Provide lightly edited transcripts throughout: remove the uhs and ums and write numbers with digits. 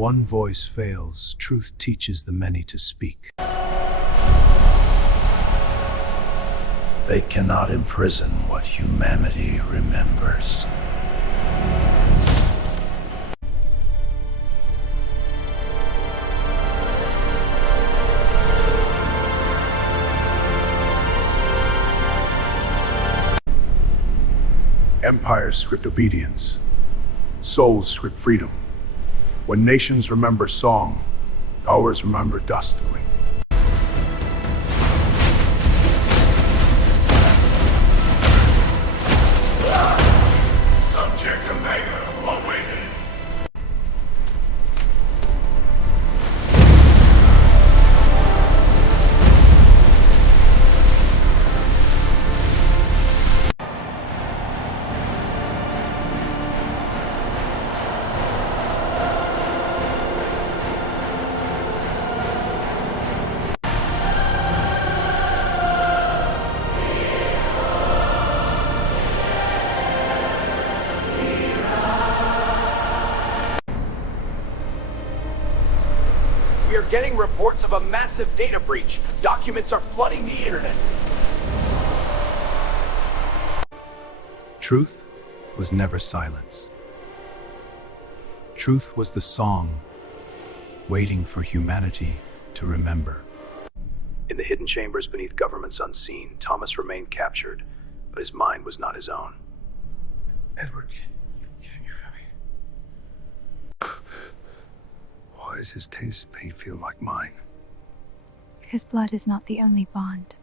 one voice fails, truth teaches the many to speak. They cannot imprison what humanity remembers. Empires script obedience. Souls script freedom. When nations remember song, ours remember dust. Subject Omega awaited. We are getting reports of a massive data breach. Documents are flooding the internet. Truth was never silence. Truth was the song, waiting for humanity to remember. In the hidden chambers beneath governments unseen, Thomas remained captured, but his mind was not his own. Edward, can you hear me? Why does his taste pain feel like mine? Because blood is not the only bond.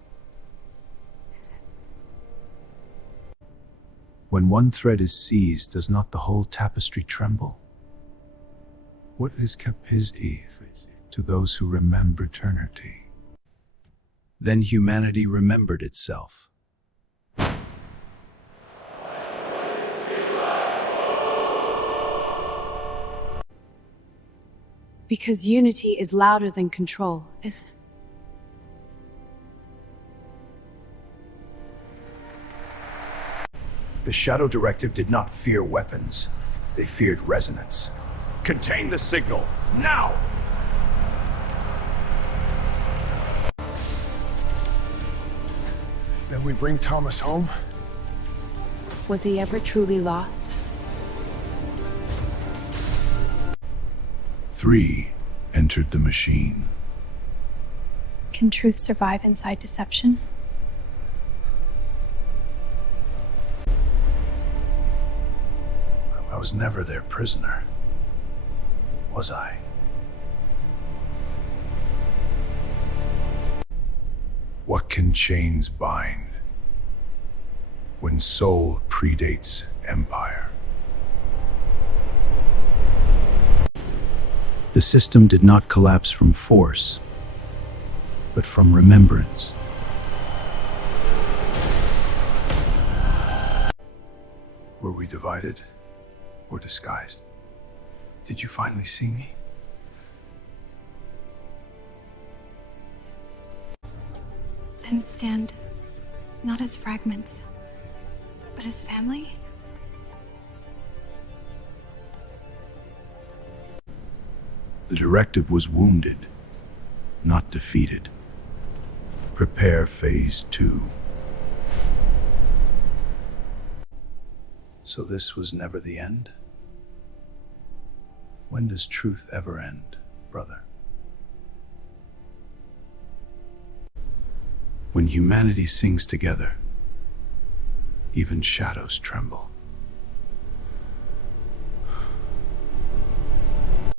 When one thread is seized, does not the whole tapestry tremble? What has kept his Eve to those who remember eternity? Then humanity remembered itself. Because unity is louder than control, isn't it? The Shadow Directive did not fear weapons. They feared resonance. Contain the signal, now! Then we bring Thomas home? Was he ever truly lost? 3 entered the machine. Can truth survive inside deception? I was never their prisoner, was I? What can chains bind when soul predates empire? The system did not collapse from force, but from remembrance. Were we divided or disguised? Did you finally see me? Then stand, not as fragments, but as family? The directive was wounded, not defeated. Prepare phase 2. So this was never the end? When does truth ever end, brother? When humanity sings together, even shadows tremble.